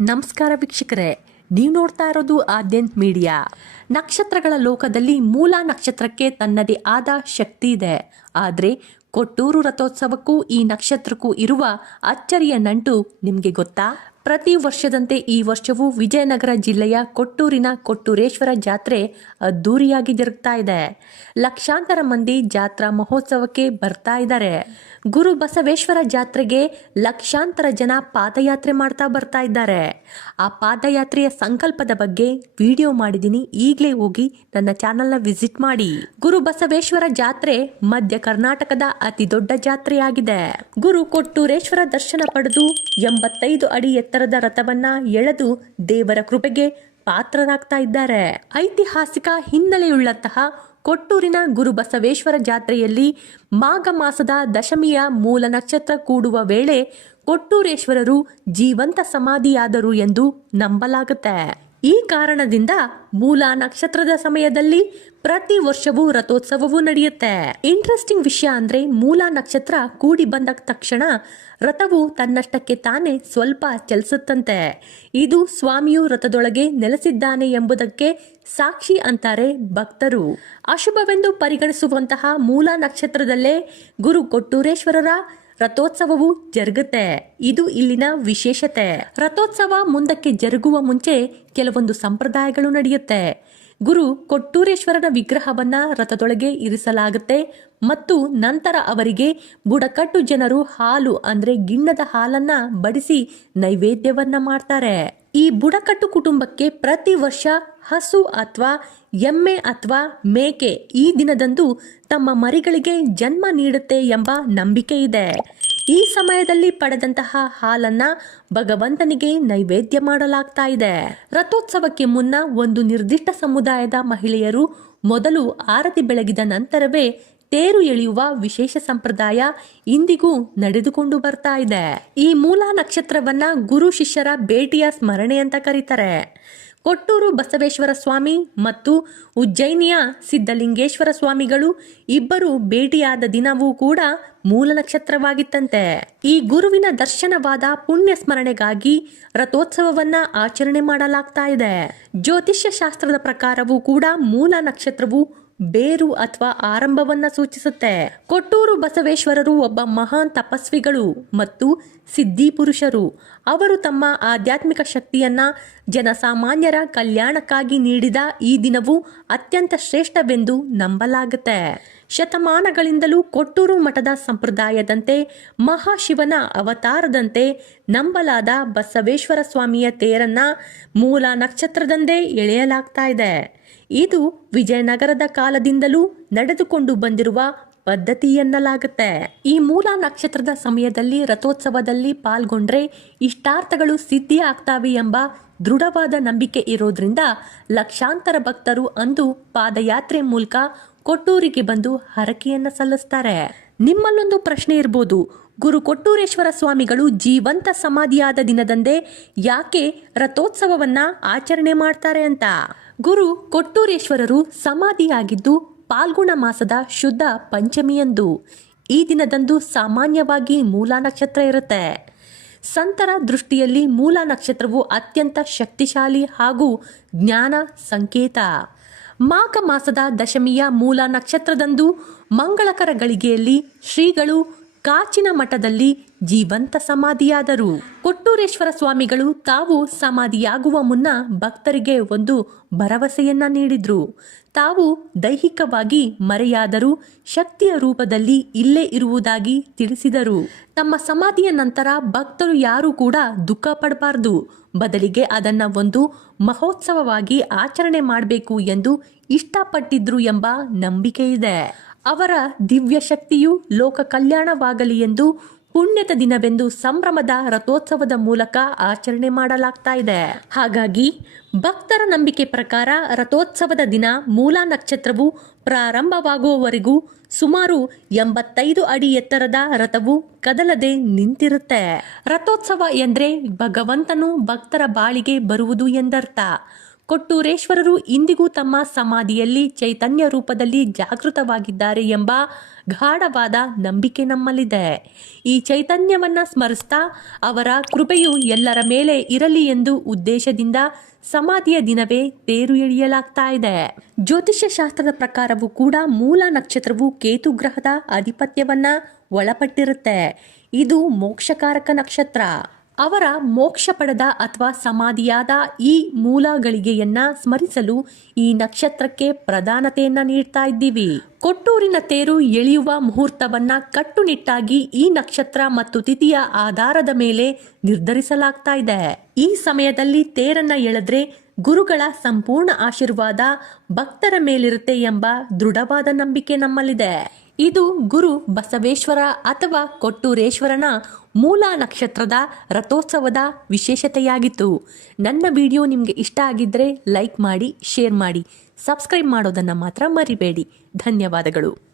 ನಮಸ್ಕಾರ ವೀಕ್ಷಕರೇ, ನೀವು ನೋಡ್ತಾ ಇರೋದು ಆದ್ಯಂತ್ ಮೀಡಿಯಾ. ನಕ್ಷತ್ರಗಳ ಲೋಕದಲ್ಲಿ ಮೂಲ ನಕ್ಷತ್ರಕ್ಕೆ ತನ್ನದೇ ಆದ ಶಕ್ತಿ ಇದೆ. ಆದರೆ, ಕೊಟ್ಟೂರು ರಥೋತ್ಸವಕ್ಕೂ ಈ ನಕ್ಷತ್ರಕ್ಕೂ ಇರುವ ಅಚ್ಚರಿಯ ನಂಟು ನಿಮಗೆ ಗೊತ್ತಾ? ಪ್ರತಿ ವರ್ಷದಂತೆ ಈ ವರ್ಷವೂ ವಿಜಯನಗರ ಜಿಲ್ಲೆಯ ಕೊಟ್ಟೂರಿನ ಕೊಟ್ಟೂರೇಶ್ವರ ಜಾತ್ರೆ ಅದ್ದೂರಿಯಾಗಿ ಜರುಗ್ತಾ ಇದೆ. ಲಕ್ಷಾಂತರ ಮಂದಿ ಜಾತ್ರಾ ಮಹೋತ್ಸವಕ್ಕೆ ಬರ್ತಾ ಇದ್ದಾರೆ. ಗುರು ಬಸವೇಶ್ವರ ಜಾತ್ರೆಗೆ ಲಕ್ಷಾಂತರ ಜನ ಪಾದಯಾತ್ರೆ ಮಾಡ್ತಾ ಬರ್ತಾ ಇದ್ದಾರೆ. ಆ ಪಾದಯಾತ್ರೆಯ ಸಂಕಲ್ಪದ ಬಗ್ಗೆ ವಿಡಿಯೋ ಮಾಡಿದ್ದೀನಿ. ಈಗಲೇ ಹೋಗಿ ನನ್ನ ಚಾನಲ್ನ ವಿಸಿಟ್ ಮಾಡಿ. ಗುರು ಬಸವೇಶ್ವರ ಜಾತ್ರೆ ಮಧ್ಯ ಕರ್ನಾಟಕದ ಅತಿ ದೊಡ್ಡ ಜಾತ್ರೆಯಾಗಿದೆ. ಗುರು ಕೊಟ್ಟೂರೇಶ್ವರ ದರ್ಶನ ಪಡೆದು ಎಂಬತ್ತೈದು ಅಡಿ ಎತ್ತರದ ರಥವನ್ನ ಎಳೆದು ದೇವರ ಕೃಪೆಗೆ ಪಾತ್ರರಾಗ್ತಾ ಇದ್ದಾರೆ. ಐತಿಹಾಸಿಕ ಹಿನ್ನೆಲೆಯುಳ್ಳಂತಹ ಕೊಟ್ಟೂರಿನ ಗುರುಬಸವೇಶ್ವರ ಜಾತ್ರೆಯಲ್ಲಿ ಮಾಘ ಮಾಸದ ದಶಮಿಯ ಮೂಲ ನಕ್ಷತ್ರ ಕೂಡುವ ವೇಳೆ ಕೊಟ್ಟೂರೇಶ್ವರರು ಜೀವಂತ ಸಮಾಧಿಯಾದರು ಎಂದು ನಂಬಲಾಗುತ್ತೆ. ಈ ಕಾರಣದಿಂದ ಮೂಲ ನಕ್ಷತ್ರದ ಸಮಯದಲ್ಲಿ ಪ್ರತಿ ವರ್ಷವೂ ರಥೋತ್ಸವವೂ ನಡೆಯುತ್ತೆ. ಇಂಟ್ರೆಸ್ಟಿಂಗ್ ವಿಷಯ ಅಂದ್ರೆ ಮೂಲ ನಕ್ಷತ್ರ ಕೂಡಿ ಬಂದ ತಕ್ಷಣ ರಥವು ತನ್ನಷ್ಟಕ್ಕೆ ತಾನೇ ಸ್ವಲ್ಪ ಚಲಿಸುತ್ತಂತೆ. ಇದು ಸ್ವಾಮಿಯು ರಥದೊಳಗೆ ನೆಲೆಸಿದ್ದಾನೆ ಎಂಬುದಕ್ಕೆ ಸಾಕ್ಷಿ ಅಂತಾರೆ ಭಕ್ತರು. ಅಶುಭವೆಂದು ಪರಿಗಣಿಸುವಂತಹ ಮೂಲ ನಕ್ಷತ್ರದಲ್ಲೇ ಗುರು ಕೊಟ್ಟೂರೇಶ್ವರರ ರಥೋತ್ಸವವು ಜರುಗುತ್ತೆ. ಇದು ಇಲ್ಲಿನ ವಿಶೇಷತೆ. ರಥೋತ್ಸವ ಮುಂದಕ್ಕೆ ಜರುಗುವ ಮುಂಚೆ ಕೆಲವೊಂದು ಸಂಪ್ರದಾಯಗಳು ನಡೆಯುತ್ತೆ. ಗುರು ಕೊಟ್ಟೂರೇಶ್ವರನ ವಿಗ್ರಹವನ್ನ ರಥದೊಳಗೆ ಇರಿಸಲಾಗುತ್ತೆ ಮತ್ತು ನಂತರ ಅವರಿಗೆ ಬುಡಕಟ್ಟು ಜನರು ಹಾಲು ಅಂದ್ರೆ ಗಿಣ್ಣದ ಹಾಲನ್ನ ಬಡಿಸಿ ನೈವೇದ್ಯವನ್ನ ಮಾಡ್ತಾರೆ. ಈ ಬುಡಕಟ್ಟು ಕುಟುಂಬಕ್ಕೆ ಪ್ರತಿ ವರ್ಷ ಹಸು ಅಥವಾ ಎಮ್ಮೆ ಅಥವಾ ಮೇಕೆ ಈ ದಿನದಂದು ತಮ್ಮ ಮರಿಗಳಿಗೆ ಜನ್ಮ ನೀಡುತ್ತೆ ಎಂಬ ನಂಬಿಕೆ ಇದೆ. ಈ ಸಮಯದಲ್ಲಿ ಪಡೆದಂತಹ ಹಾಲನ್ನ ಭಗವಂತನಿಗೆ ನೈವೇದ್ಯ ಮಾಡಲಾಗ್ತಾ ಇದೆ. ರಥೋತ್ಸವಕ್ಕೆ ಮುನ್ನ ಒಂದು ನಿರ್ದಿಷ್ಟ ಸಮುದಾಯದ ಮಹಿಳೆಯರು ಮೊದಲು ಆರತಿ ಬೆಳಗಿದ ನಂತರವೇ ತೇರು ಎಳೆಯುವ ವಿಶೇಷ ಸಂಪ್ರದಾಯ ಇಂದಿಗೂ ನಡೆದುಕೊಂಡು ಬರ್ತಾ ಇದೆ. ಈ ಮೂಲ ನಕ್ಷತ್ರವನ್ನ ಗುರು ಶಿಷ್ಯರ ಭೇಟಿಯ ಸ್ಮರಣೆ ಅಂತ ಕರೀತಾರೆ. ಕೊಟ್ಟೂರು ಬಸವೇಶ್ವರ ಸ್ವಾಮಿ ಮತ್ತು ಉಜ್ಜಯಿನಿಯ ಸಿದ್ಧಲಿಂಗೇಶ್ವರ ಸ್ವಾಮಿಗಳು ಇಬ್ಬರು ಭೇಟಿಯಾದ ದಿನವೂ ಕೂಡ ಮೂಲ ನಕ್ಷತ್ರವಾಗಿತ್ತಂತೆ. ಈ ಗುರುವಿನ ದರ್ಶನವಾದ ಪುಣ್ಯ ಸ್ಮರಣೆಗಾಗಿ ರಥೋತ್ಸವವನ್ನ ಆಚರಣೆ ಮಾಡಲಾಗ್ತಾ ಇದೆ. ಜ್ಯೋತಿಷ್ಯ ಶಾಸ್ತ್ರದ ಪ್ರಕಾರವೂ ಕೂಡ ಮೂಲ ನಕ್ಷತ್ರವು ಬೇರು ಅಥವಾ ಆರಂಭವನ್ನ ಸೂಚಿಸುತ್ತೆ. ಕೊಟ್ಟೂರು ಬಸವೇಶ್ವರರು ಒಬ್ಬ ಮಹಾನ್ ತಪಸ್ವಿಗಳು ಮತ್ತು ಸಿದ್ಧಿ ಪುರುಷರು. ಅವರು ತಮ್ಮ ಆಧ್ಯಾತ್ಮಿಕ ಶಕ್ತಿಯನ್ನ ಜನಸಾಮಾನ್ಯರ ಕಲ್ಯಾಣಕ್ಕಾಗಿ ನೀಡಿದ ಈ ದಿನವು ಅತ್ಯಂತ ಶ್ರೇಷ್ಠವೆಂದು ನಂಬಲಾಗುತ್ತೆ. ಶತಮಾನಗಳಿಂದಲೂ ಕೊಟ್ಟೂರು ಮಠದ ಸಂಪ್ರದಾಯದಂತೆ, ಮಹಾಶಿವನ ಅವತಾರದಂತೆ ನಂಬಲಾದ ಬಸವೇಶ್ವರ ಸ್ವಾಮಿಯ ತೇರನ್ನ ಮೂಲ ನಕ್ಷತ್ರದಂದೇ ಎಳೆಯಲಾಗ್ತಾ ಇದೆ. ಇದು ವಿಜಯನಗರದ ಕಾಲದಿಂದಲೂ ನಡೆದುಕೊಂಡು ಬಂದಿರುವ ಪದ್ಧತಿ ಎನ್ನಲಾಗುತ್ತೆ ಈ ಮೂಲ ನಕ್ಷತ್ರದ ಸಮಯದಲ್ಲಿ, ರಥೋತ್ಸವದಲ್ಲಿ ಪಾಲ್ಗೊಂಡ್ರೆ ಇಷ್ಟಾರ್ಥಗಳು ಸಿದ್ಧಿ ಆಗ್ತಾವೆ ಎಂಬ ದೃಢವಾದ ನಂಬಿಕೆ ಇರೋದ್ರಿಂದ ಲಕ್ಷಾಂತರ ಭಕ್ತರು ಅಂದು ಪಾದಯಾತ್ರೆ ಮೂಲಕ ಕೊಟ್ಟೂರಿಗೆ ಬಂದು ಹರಕೆಯನ್ನ ಸಲ್ಲಿಸ್ತಾರೆ. ನಿಮ್ಮಲ್ಲೊಂದು ಪ್ರಶ್ನೆ ಇರ್ಬೋದು ಗುರು ಕೊಟ್ಟೂರೇಶ್ವರ ಸ್ವಾಮಿಗಳು ಜೀವಂತ ಸಮಾಧಿಯಾದ ದಿನದಂದೇ ಯಾಕೆ ರಥೋತ್ಸವವನ್ನ ಆಚರಣೆ ಮಾಡ್ತಾರೆ ಅಂತ? ಗುರು ಕೊಟ್ಟೂರೇಶ್ವರರು ಸಮಾಧಿಯಾಗಿದ್ದು ಪಾಲ್ಗುಣ ಮಾಸದ ಶುದ್ಧ ಪಂಚಮಿಯಂದು. ಈ ದಿನದಂದು ಸಾಮಾನ್ಯವಾಗಿ ಮೂಲ ನಕ್ಷತ್ರ ಇರುತ್ತೆ. ಸಂತರ ದೃಷ್ಟಿಯಲ್ಲಿ ಮೂಲ ನಕ್ಷತ್ರವು ಅತ್ಯಂತ ಶಕ್ತಿಶಾಲಿ ಹಾಗೂ ಜ್ಞಾನ ಸಂಕೇತ. ಮಾಘ ಮಾಸದ ದಶಮಿಯ ಮೂಲ ನಕ್ಷತ್ರದಂದು ಮಂಗಳಕರ ಗಳಿಗೆಯಲ್ಲಿ ಶ್ರೀಗಳು ಕಾಚಿನ ಮಠದಲ್ಲಿ ಜೀವಂತ ಸಮಾಧಿಯಾದರು. ಕೊಟ್ಟೂರೇಶ್ವರ ಸ್ವಾಮಿಗಳು ತಾವು ಸಮಾಧಿಯಾಗುವ ಮುನ್ನ ಭಕ್ತರಿಗೆ ಒಂದು ಭರವಸೆಯನ್ನ ನೀಡಿದ್ರು. ತಾವು ದೈಹಿಕವಾಗಿ ಮರೆಯಾದರೂ ಶಕ್ತಿಯ ರೂಪದಲ್ಲಿ ಇಲ್ಲೇ ಇರುವುದಾಗಿ ತಿಳಿಸಿದರು. ತಮ್ಮ ಸಮಾಧಿಯ ನಂತರ ಭಕ್ತರು ಯಾರೂ ಕೂಡ ದುಃಖ ಪಡಬಾರ್ದು. ಬದಲಿಗೆ ಅದನ್ನ ಒಂದು ಮಹೋತ್ಸವವಾಗಿ ಆಚರಣೆ ಮಾಡಬೇಕು ಎಂದು ಇಷ್ಟಪಟ್ಟಿದ್ರು ಎಂಬ ನಂಬಿಕೆ ಇದೆ ಅವರ ದಿವ್ಯ ಶಕ್ತಿಯು ಲೋಕ ಕಲ್ಯಾಣವಾಗಲಿ ಎಂದು ಪುಣ್ಯದ ದಿನವೆಂದು ಸಂಭ್ರಮದ ರಥೋತ್ಸವದ ಮೂಲಕ ಆಚರಣೆ ಮಾಡಲಾಗ್ತಾ ಇದೆ. ಹಾಗಾಗಿ ಭಕ್ತರ ನಂಬಿಕೆ ಪ್ರಕಾರ ರಥೋತ್ಸವದ ದಿನ ಮೂಲ ನಕ್ಷತ್ರವು ಪ್ರಾರಂಭವಾಗುವವರೆಗೂ ಸುಮಾರು ಎಂಬತ್ತೈದು ಅಡಿ ಎತ್ತರದ ರಥವು ಕದಲದೆ ನಿಂತಿರುತ್ತೆ. ರಥೋತ್ಸವ ಎಂದ್ರೆ ಭಗವಂತನು ಭಕ್ತರ ಬಾಳಿಗೆ ಬರುವುದು ಎಂದರ್ಥ. ಕೊಟ್ಟೂರೇಶ್ವರರು ಇಂದಿಗೂ ತಮ್ಮ ಸಮಾಧಿಯಲ್ಲಿ ಚೈತನ್ಯ ರೂಪದಲ್ಲಿ ಜಾಗೃತವಾಗಿದ್ದಾರೆ ಎಂಬ ಗಾಢವಾದ ನಂಬಿಕೆ ನಮ್ಮಲ್ಲಿದೆ. ಈ ಚೈತನ್ಯವನ್ನ ಸ್ಮರಿಸ್ತಾ ಅವರ ಕೃಪೆಯು ಎಲ್ಲರ ಮೇಲೆ ಇರಲಿ ಎಂದು ಉದ್ದೇಶದಿಂದ ಸಮಾಧಿಯ ದಿನವೇ ತೇರು ಎಳೆಯಲಾಗ್ತಾ ಇದೆ. ಜ್ಯೋತಿಷ್ಯ ಶಾಸ್ತ್ರದ ಪ್ರಕಾರವೂ ಕೂಡ ಮೂಲ ನಕ್ಷತ್ರವು ಕೇತು ಗ್ರಹದ ಆಧಿಪತ್ಯವನ್ನ ಒಳಪಟ್ಟಿರುತ್ತೆ. ಇದು ಮೋಕ್ಷಕಾರಕ ನಕ್ಷತ್ರ. ಅವರ ಮೋಕ್ಷ ಪಡೆದ ಅಥವಾ ಸಮಾಧಿಯಾದ ಈ ಮೂಲ ಗಳಿಗೆಯನ್ನ ಸ್ಮರಿಸಲು ಈ ನಕ್ಷತ್ರಕ್ಕೆ ಪ್ರಧಾನತೆಯನ್ನ ನೀಡ್ತಾ ಇದ್ದೀವಿ. ಕೊಟ್ಟೂರಿನ ತೇರು ಎಳೆಯುವ ಮುಹೂರ್ತವನ್ನ ಕಟ್ಟುನಿಟ್ಟಾಗಿ ಈ ನಕ್ಷತ್ರ ಮತ್ತು ತಿಥಿಯ ಆಧಾರದ ಮೇಲೆ ನಿರ್ಧರಿಸಲಾಗ್ತಾ ಇದೆ. ಈ ಸಮಯದಲ್ಲಿ ತೇರನ್ನ ಎಳೆದ್ರೆ ಗುರುಗಳ ಸಂಪೂರ್ಣ ಆಶೀರ್ವಾದ ಭಕ್ತರ ಮೇಲಿರುತ್ತೆ ಎಂಬ ದೃಢವಾದ ನಂಬಿಕೆ ನಮ್ಮಲ್ಲಿದೆ. ಇದು ಗುರು ಬಸವೇಶ್ವರ ಅಥವಾ ಕೊಟ್ಟೂರೇಶ್ವರನ ಮೂಲ ನಕ್ಷತ್ರದ ರಥೋತ್ಸವದ ವಿಶೇಷತೆಯಾಗಿತ್ತು. ನನ್ನ ವಿಡಿಯೋ ನಿಮಗೆ ಇಷ್ಟ ಆಗಿದ್ದರೆ ಲೈಕ್ ಮಾಡಿ, ಶೇರ್ ಮಾಡಿ, ಸಬ್ಸ್ಕ್ರೈಬ್ ಮಾಡೋದನ್ನು ಮಾತ್ರ ಮರಿಬೇಡಿ. ಧನ್ಯವಾದಗಳು.